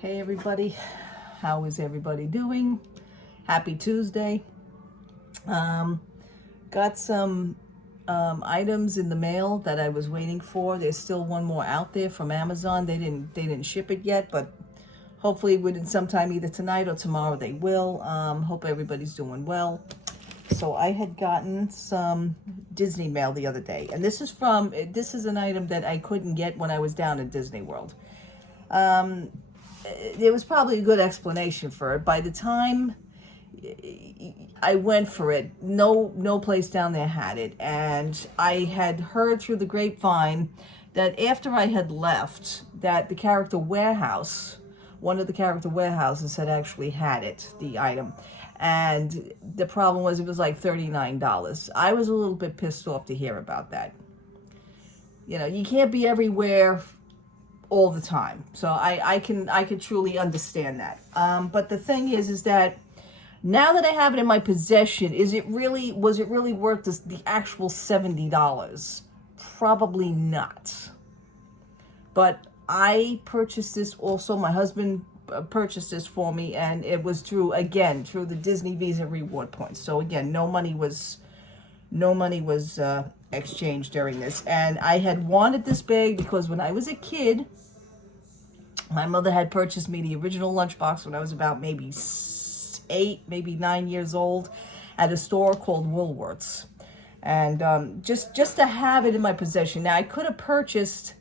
Hey everybody, how is everybody doing? Happy Tuesday. Got some items in the mail that I was waiting for. There's still one more out there from Amazon. They didn't ship it yet, but hopefully within sometime either tonight or tomorrow they will. Hope everybody's doing well. So I had gotten some Disney mail the other day, and this is an item that I couldn't get when I was down at Disney World. There was probably a good explanation for it. By the time I went for it, no place down there had it, and I had heard through the grapevine that after I had left, that the character warehouse, one of the character warehouses had actually had it, the item, and the problem was it was like $39. I was a little bit pissed off to hear about that. You know, you can't be everywhere all the time, so I can truly understand that. But the thing is that now that I have it in my possession, was it really worth the actual $70? Probably not. But I purchased this also. My husband purchased this for me, and it was through the Disney Visa reward points. So again, no money was exchanged during this. And I had wanted this bag because when I was a kid, my mother had purchased me the original lunchbox when I was about maybe 8, maybe 9 years old at a store called Woolworths. And just to have it in my possession. Now, I could have purchased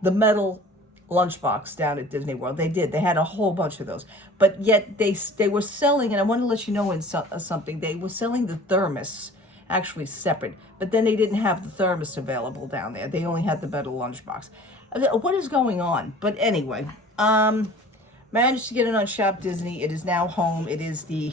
the metal lunchbox down at Disney World. They did. They had a whole bunch of those. But yet they were selling, and I want to let you know something, they were selling the thermos actually separate. But then they didn't have the thermos available down there. They only had the metal lunchbox. What is going on? But anyway, managed to get it on Shop Disney. It is now home. It is the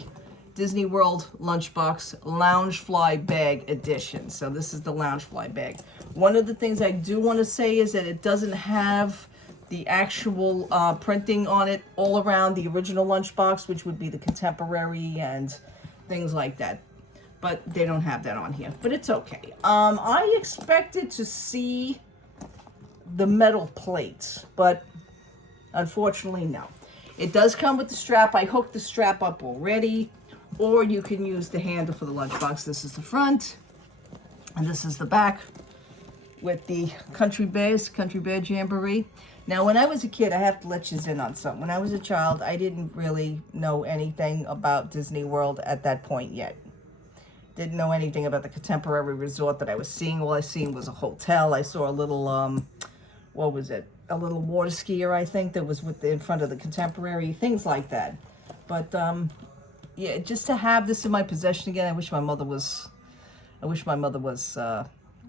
Disney World Lunchbox Loungefly Bag Edition. So this is the Loungefly bag. One of the things I do want to say is that it doesn't have the actual printing on it all around the original lunchbox, which would be the contemporary and things like that. But they don't have that on here. But it's okay. I expected to see the metal plates, but unfortunately, no. It does come with the strap. I hooked the strap up already, or you can use the handle for the lunchbox. This is the front, and this is the back with the Country Bear Jamboree. Now, when I was a kid, I have to let you in on something. When I was a child, I didn't really know anything about Disney World at that point yet. Didn't know anything about the contemporary resort that I was seeing. All I seen was a hotel. I saw a little, what was it? A little water skier, I think, that was in front of the contemporary, things like that. But yeah, just to have this in my possession again, I wish my mother was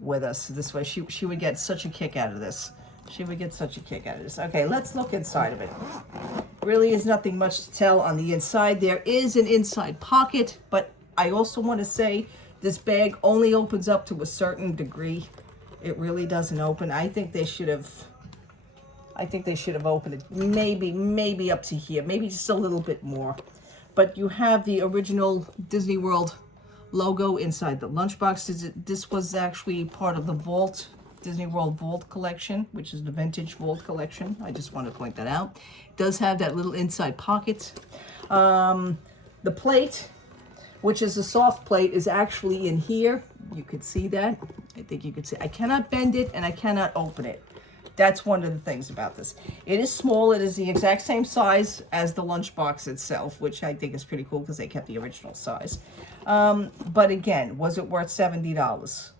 with us this way. She would get such a kick out of this. She would get such a kick out of this. Okay, let's look inside of it. Really is nothing much to tell on the inside. There is an inside pocket, but I also want to say this bag only opens up to a certain degree. It really doesn't open. I think they should have opened it maybe up to here, maybe just a little bit more. But you have the original Disney World logo inside the lunchbox. This was actually part of the Disney World Vault collection, which is the vintage Vault collection. I just want to point that out. It does have that little inside pocket. The plate, which is a soft plate, is actually in here. You could see that. I think you could see. I cannot bend it and I cannot open it. That's one of the things about this. It is small. It is the exact same size as the lunchbox itself, which I think is pretty cool because they kept the original size. But again, was it worth $70?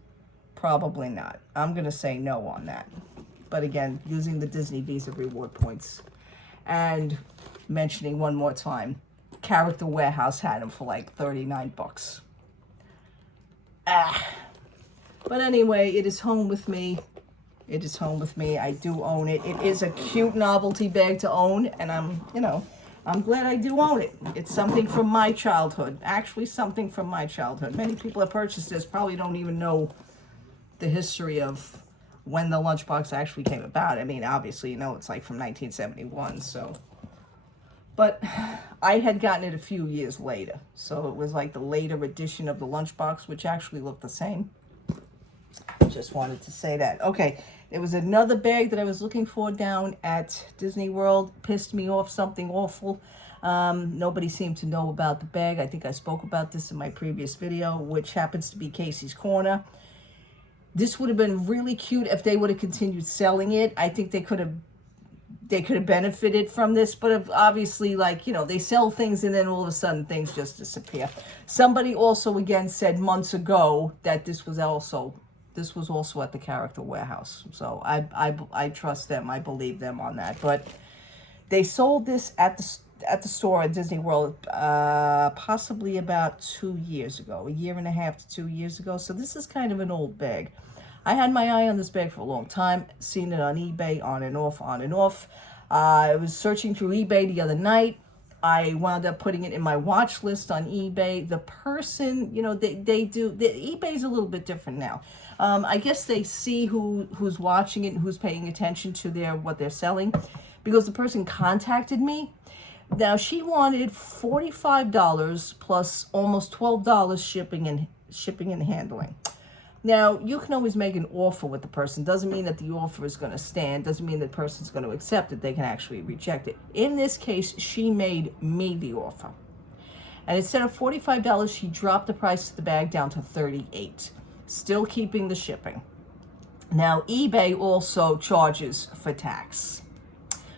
Probably not. I'm going to say no on that. But again, using the Disney Visa reward points and mentioning one more time, Character Warehouse had them for like $39. But anyway, it is home with me. It is home with me. I do own it. It is a cute novelty bag to own, and I'm glad I do own it. It's something from my childhood. Actually, something from my childhood. Many people that purchased this probably don't even know the history of when the lunchbox actually came about. I mean, obviously, it's like from 1971, so. But I had gotten it a few years later, so it was like the later edition of the lunchbox, which actually looked the same. Just wanted to say that. Okay, There was another bag that I was looking for down at Disney World. Pissed me off, something awful. Nobody seemed to know about the bag. I think I spoke about this in my previous video, which happens to be Casey's Corner. This would have been really cute if they would have continued selling it. I think they could have benefited from this, but obviously, like, you know, they sell things and then all of a sudden things just disappear. Somebody also again said months ago that this was also at the Character Warehouse. So I trust them. I believe them on that. But they sold this at the store at Disney World possibly about 2 years ago, a year and a half to 2 years ago. So this is kind of an old bag. I had my eye on this bag for a long time, seen it on eBay, on and off, on and off. I was searching through eBay the other night. I wound up putting it in my watch list on eBay. The person, you know, eBay's a little bit different now. I guess they see who's watching it and who's paying attention to what they're selling, because the person contacted me. Now, she wanted $45 plus almost $12 shipping and handling. Now, you can always make an offer with the person. Doesn't mean that the offer is going to stand. Doesn't mean the person's going to accept it. They can actually reject it. In this case, she made me the offer. And instead of $45, she dropped the price of the bag down to $38, still keeping the shipping. Now, eBay also charges for tax.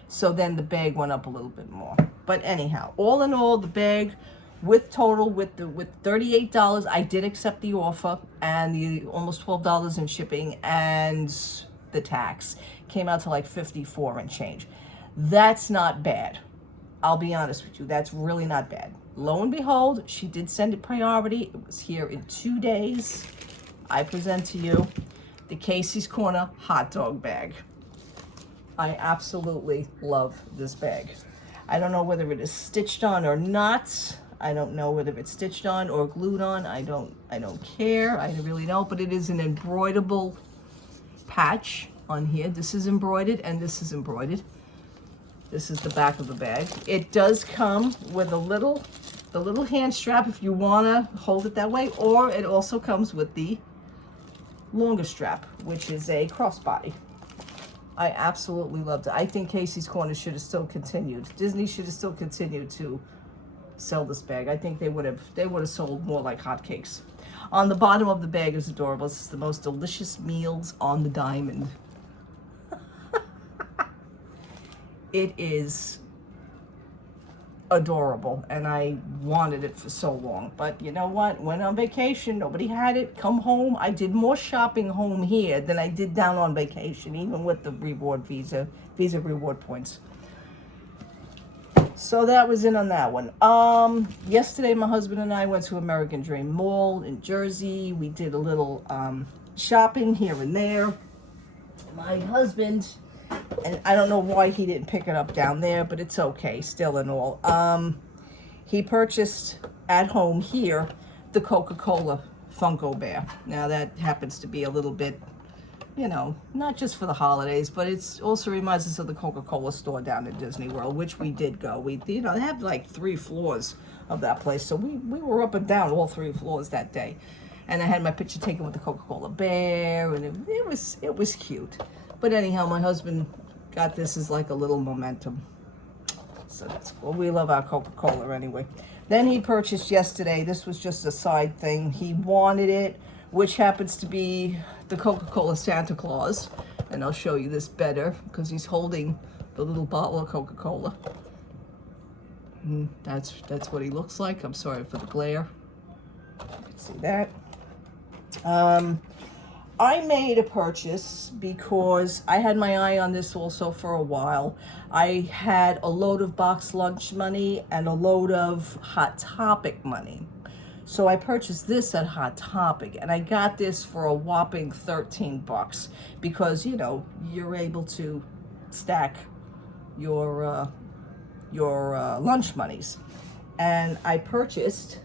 So then the bag went up a little bit more. But anyhow, all in all, the bag with $38, I did accept the offer, and the almost $12 in shipping and the tax came out to like $54 and change. That's not bad. I'll be honest with you, that's really not bad. Lo and behold, she did send it priority. It was here in 2 days. I present to you the Casey's Corner hot dog bag. I absolutely love this bag. I don't know whether it is stitched on or not. I don't know whether it's stitched on or glued on. I don't care. I really don't. But it is an embroiderable patch on here. This is embroidered and this is embroidered. This is the back of the bag. It does come with the little hand strap if you want to hold it that way, or it also comes with the longer strap, which is a crossbody. I absolutely loved it. I think Casey's Corner should have still continued. Disney should have still continued to sell this bag. I think they would have sold more like hotcakes. On the bottom of the bag is adorable. This is the most delicious meals on the diamond. It is adorable, and I wanted it for so long. But you know what? Went on vacation. Nobody had it. Come home. I did more shopping home here than I did down on vacation, even with the reward Visa reward points. So that was in on that one. Yesterday, my husband and I went to American Dream Mall in Jersey. We did a little shopping here and there. My husband, and I don't know why he didn't pick it up down there, but it's okay, still and all. He purchased at home here the Coca-Cola Funko Bear. Now that happens to be a little bit, you know, not just for the holidays, but it also reminds us of the Coca-Cola store down at Disney World, which we did go. They have like 3 floors of that place, so we were up and down all 3 floors that day. And I had my picture taken with the Coca-Cola bear, and it was cute. But anyhow, my husband got this as like a little momentum. So that's cool. We love our Coca-Cola anyway. Then he purchased yesterday, this was just a side thing. He wanted it, which happens to be the Coca-Cola Santa Claus. And I'll show you this better because he's holding the little bottle of Coca-Cola. That's what he looks like. I'm sorry for the glare. You can see that. I made a purchase because I had my eye on this also for a while. I had a load of box lunch money and a load of Hot Topic money. So I purchased this at Hot Topic, and I got this for a whopping $13 because, you know, you're able to stack your lunch monies. And I purchased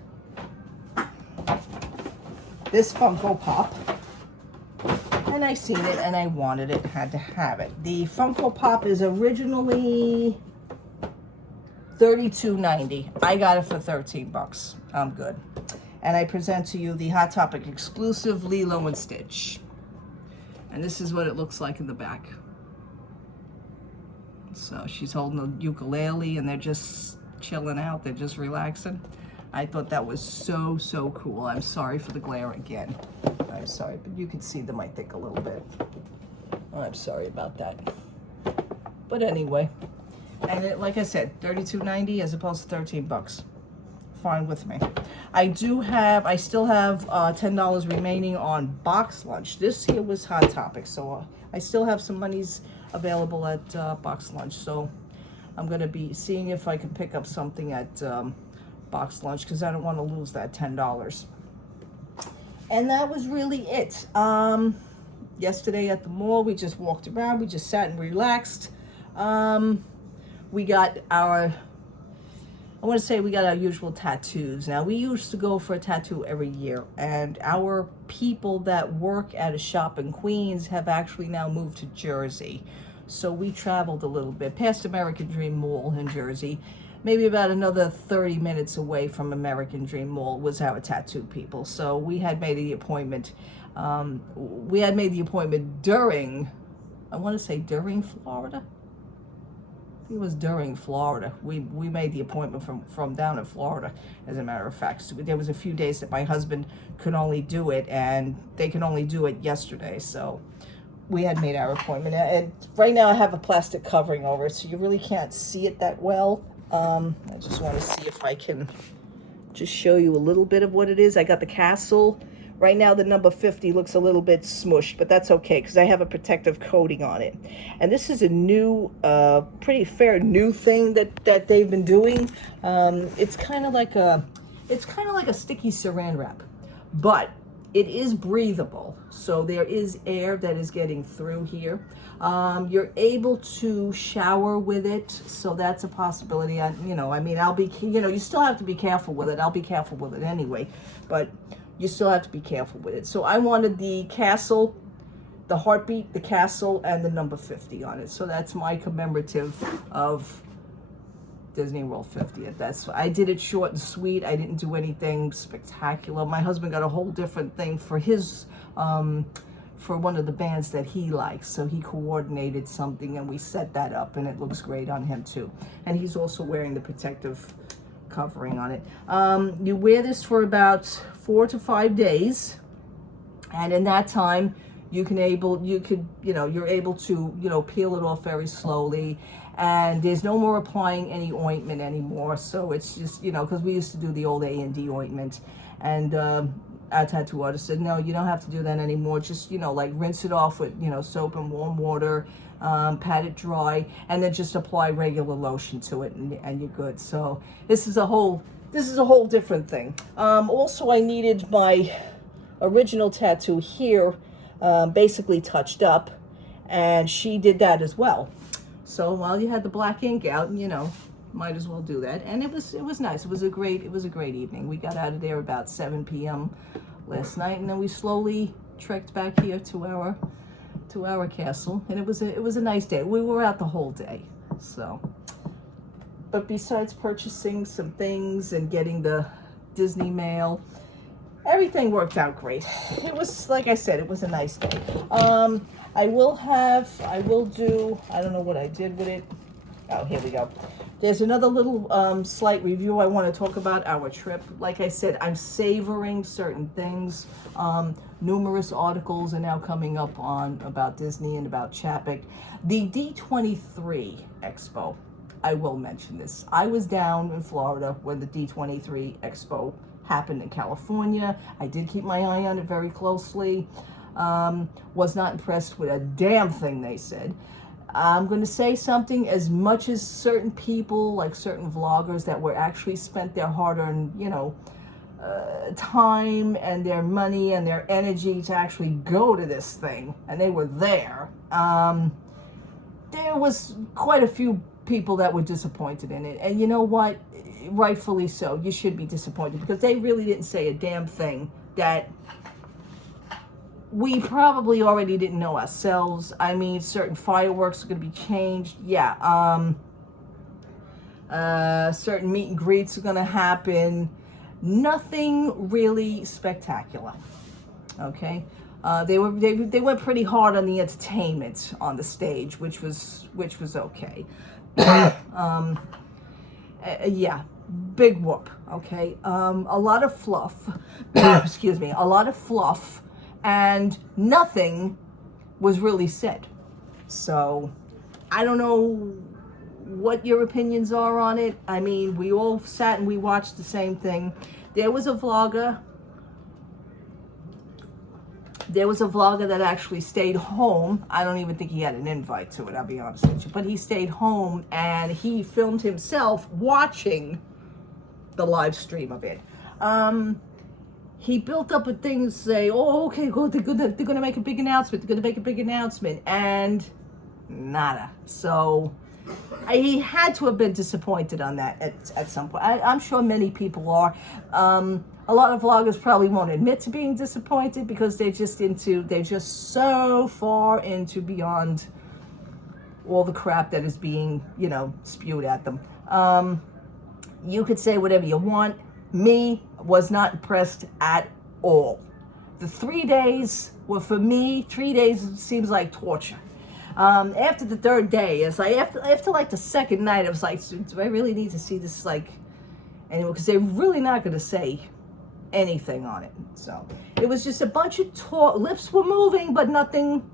this Funko Pop. And I seen it and I wanted it, had to have it. The Funko Pop is originally $32.90. I got it for $13. I'm good. And I present to you the Hot Topic exclusive Lilo and Stitch. And this is what it looks like in the back. So she's holding a ukulele and they're just chilling out. They're just relaxing. I thought that was so, so cool. I'm sorry for the glare again. I'm sorry, but you can see them, I think, a little bit. I'm sorry about that. But anyway, and it, like I said, $32.90 as opposed to $13. Fine with me. I still have $10 remaining on box lunch. This here was Hot Topic, so I still have some monies available at box lunch. So I'm gonna be seeing if I can pick up something at box lunch because I don't want to lose that $10. And that was really it. Yesterday at the mall, we just walked around. We just sat and relaxed. We got our usual tattoos. Now, we used to go for a tattoo every year, and our people that work at a shop in Queens have actually now moved to Jersey. So we traveled a little bit past American Dream Mall in Jersey. Maybe about another 30 minutes away from American Dream Mall was our tattoo people. So we had made the appointment. During, I want to say during Florida. I think it was during Florida. We made the appointment from down in Florida, as a matter of fact. So there was a few days that my husband could only do it, and they could only do it yesterday. So we had made our appointment. And right now I have a plastic covering over it, so you really can't see it that well. I just want to see if I can just show you a little bit of what it is. I got the castle. Right now the number 50 looks a little bit smushed, but that's okay because I have a protective coating on it. And this is a new, pretty fair new thing that they've been doing. It's kind of like a sticky saran wrap, but it is breathable. So there is air that is getting through here. You're able to shower with it, so that's a possibility. You still have to be careful with it. I'll be careful with it anyway, but you still have to be careful with it. So I wanted the castle, the heartbeat, the castle, and the number 50 on it. So that's my commemorative of Disney World 50th. I did it short and sweet. I didn't do anything spectacular. My husband got a whole different thing for his, for one of the bands that he likes. So he coordinated something and we set that up and it looks great on him too. And he's also wearing the protective covering on it. You wear this for about 4 to 5 days, and in that time you're able to peel it off very slowly, and there's no more applying any ointment anymore. So it's just, because we used to do the old A&D ointment, and our tattoo artist said, no, you don't have to do that anymore. Just, like rinse it off with, soap and warm water, pat it dry, and then just apply regular lotion to it, and you're good. So this is a whole different thing. Also, I needed my original tattoo here basically touched up, and she did that as well. So while you had the black ink out, might as well do that. And it was nice. It was a great evening. We got out of there about 7 p.m. last night, and then we slowly trekked back here to our castle, and it was a nice day. We were out the whole day. So, but besides purchasing some things and getting the Disney mail, everything worked out great. It was, like I said, it was a nice day. I will do, I don't know what I did with it. Oh, here we go. There's another little slight review I want to talk about our trip. Like I said, I'm savoring certain things. Numerous articles are now coming up about Disney and about Chapek. The D23 Expo, I will mention this. I was down in Florida when the D23 Expo happened in California. I did keep my eye on it very closely. Was not impressed with a damn thing they said. I'm going to say something. As much as certain people, like certain vloggers that were actually spent their hard-earned, time and their money and their energy to actually go to this thing, and they were there, there was quite a few people that were disappointed in it. And you know what? Rightfully so. You should be disappointed, because they really didn't say a damn thing that we probably already didn't know ourselves. I mean, certain fireworks are going to be changed. Yeah. Certain meet and greets are going to happen. Nothing really spectacular. Okay. They went pretty hard on the entertainment on the stage, which was okay. Yeah, big whoop. Okay, a lot of fluff. Excuse me, a lot of fluff, and nothing was really said. So I don't know what your opinions are on it. I mean, we all sat and we watched the same thing. There was a vlogger that actually stayed home. I don't even think he had an invite to it, I'll be honest with you. But he stayed home and he filmed himself watching the live stream of it. He built up with things, say, oh, okay, good, they're gonna make a big announcement, and nada. So he had to have been disappointed on that at some point. I'm sure many people are. A lot of vloggers probably won't admit to being disappointed because they're just so far into beyond all the crap that is being, spewed at them. You could say whatever you want. Me, was not impressed at all. The 3 days were, for me, 3 days seems like torture. After the third day, it's like after like the second night, I was like, do I really need to see this anyway? Because they're really not going to say anything on it. So it was just a bunch of talk. Lips were moving, but nothing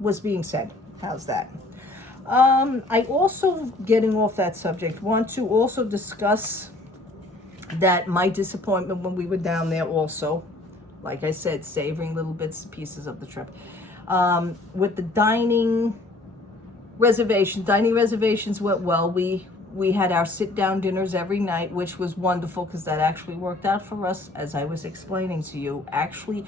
was being said. How's that? I also, getting off that subject, want to also discuss that my disappointment when we were down there also, like I said, savoring little bits and pieces of the trip. With the dining reservations went well. We had our sit-down dinners every night, which was wonderful because that actually worked out for us, as I was explaining to you. Actually,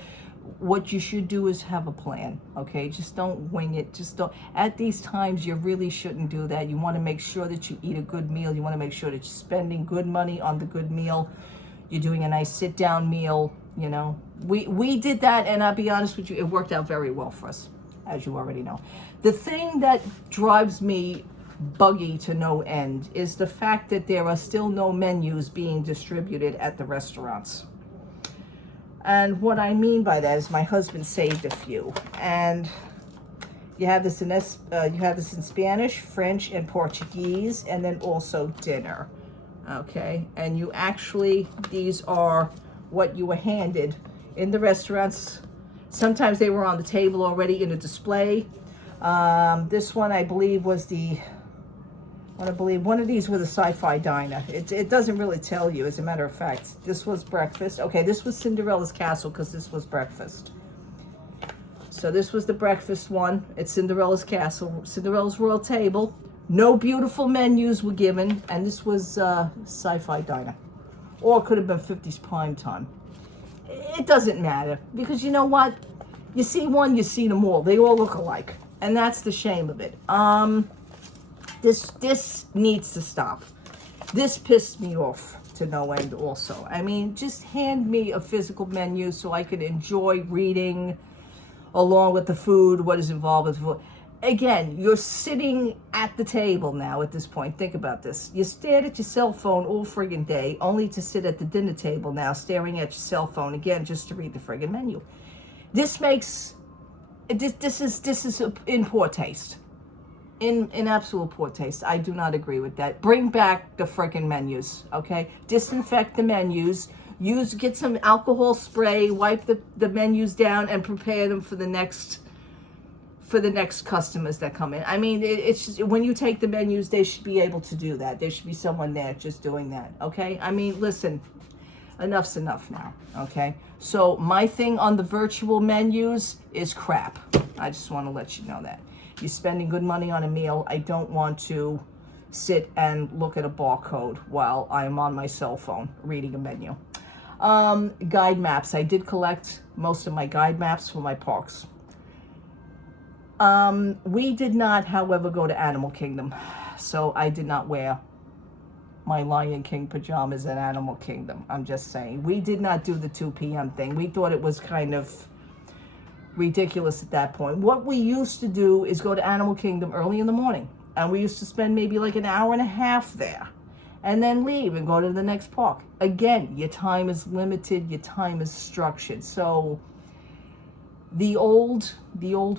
what you should do is have a plan, okay? Just don't wing it. Just don't. At these times, you really shouldn't do that. You want to make sure that you eat a good meal. You want to make sure that you're spending good money on the good meal. You're doing a nice sit-down meal, We did that, and I'll be honest with you, it worked out very well for us, as you already know. The thing that drives me buggy to no end is the fact that there are still no menus being distributed at the restaurants. And what I mean by that is my husband saved a few, and you have this in Spanish, French, and Portuguese, and then also dinner. Okay, and these are what you were handed in the restaurants. Sometimes they were on the table already in a display. This one, I believe, was one of these was a sci-fi diner. It doesn't really tell you, as a matter of fact. This was breakfast. Okay, this was Cinderella's Castle because this was breakfast. So this was the breakfast one. It's Cinderella's Castle, Cinderella's Royal Table. No beautiful menus were given, and this was sci-fi diner. Or it could have been 50's prime time. It doesn't matter, because you know what? You see one, you see them all. They all look alike, and that's the shame of it. This needs to stop. This pissed me off to no end also. I mean, just hand me a physical menu so I can enjoy reading along with the food, what is involved with the food. Again, you're sitting at the table now at this point. Think about this. You stared at your cell phone all friggin' day, only to sit at the dinner table now staring at your cell phone again just to read the friggin' menu. This is in poor taste. In absolute poor taste. I do not agree with that. Bring back the friggin' menus, okay? Disinfect the menus. Get some alcohol spray, wipe the menus down, and prepare them for the next customers that come in. I mean, it's just, when you take the menus, they should be able to do that. There should be someone there just doing that, okay? I mean, listen, enough's enough now, okay? So my thing on the virtual menus is crap. I just want to let you know that. You're spending good money on a meal. I don't want to sit and look at a barcode while I'm on my cell phone reading a menu. Guide maps. I did collect most of my guide maps for my parks. We did not, however, go to Animal Kingdom, so I did not wear my Lion King pajamas at Animal Kingdom. I'm just saying. We did not do the 2 p.m. thing. We thought it was kind of ridiculous at that point. What we used to do is go to Animal Kingdom early in the morning, and we used to spend maybe like an hour and a half there, and then leave and go to the next park. Again, your time is limited, your time is structured. So the old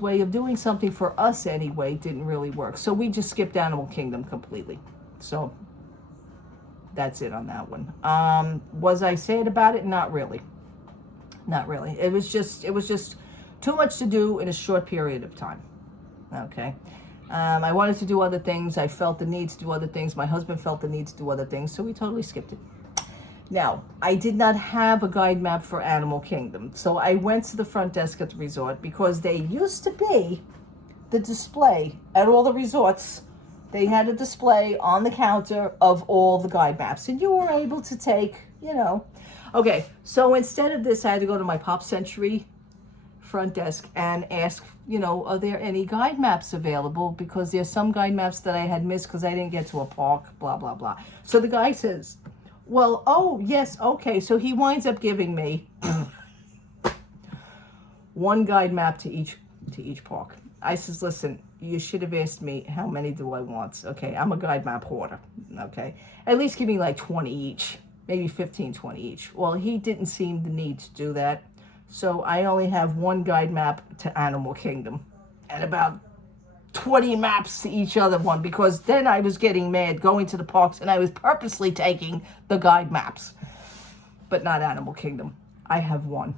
way of doing something for us anyway didn't really work. So we just skipped Animal Kingdom completely. So that's it on that one. Was I sad about it? Not really. Not really. It was just too much to do in a short period of time. Okay. I wanted to do other things. I felt the need to do other things. My husband felt the need to do other things, so we totally skipped it. Now, I did not have a guide map for Animal Kingdom, so I went to the front desk at the resort because they used to be the display at all the resorts. They had a display on the counter of all the guide maps, and you were able to take, Okay, so instead of this, I had to go to my Pop Century front desk and ask, are there any guide maps available? Because there's some guide maps that I had missed because I didn't get to a park, blah, blah, blah. So the guy says, well, oh, yes, okay. So he winds up giving me one guide map to each park. I says, listen, you should have asked me how many do I want. Okay, I'm a guide map hoarder. Okay, at least give me like 20 each, maybe 15, 20 each. Well, he didn't seem the need to do that. So I only have one guide map to Animal Kingdom and about 20 maps to each other one, because then I was getting mad going to the parks and I was purposely taking the guide maps, but not Animal Kingdom. I have one.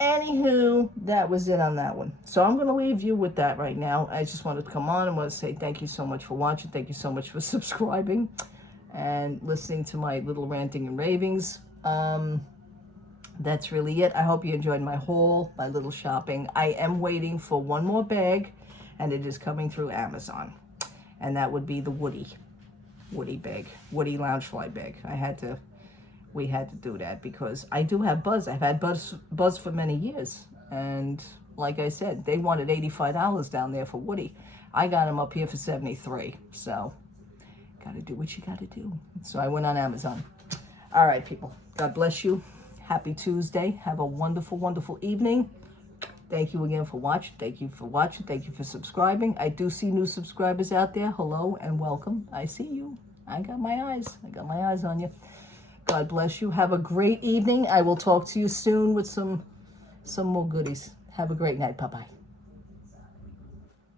Anywho, that was it on that one. So I'm going to leave you with that right now. I just wanted to come on and want to say thank you so much for watching. Thank you so much for subscribing and listening to my little ranting and ravings. That's really it. I hope you enjoyed my haul, my little shopping. I am waiting for one more bag, and it is coming through Amazon. And that would be the Woody bag, Woody Loungefly bag. We had to do that because I do have Buzz. I've had Buzz for many years. And like I said, they wanted $85 down there for Woody. I got him up here for $73. So, gotta do what you gotta do. So I went on Amazon. All right, people. God bless you. Happy Tuesday. Have a wonderful, wonderful evening. Thank you again for watching. Thank you for watching. Thank you for subscribing. I do see new subscribers out there. Hello and welcome. I see you. I got my eyes. I got my eyes on you. God bless you. Have a great evening. I will talk to you soon with some more goodies. Have a great night. Bye-bye.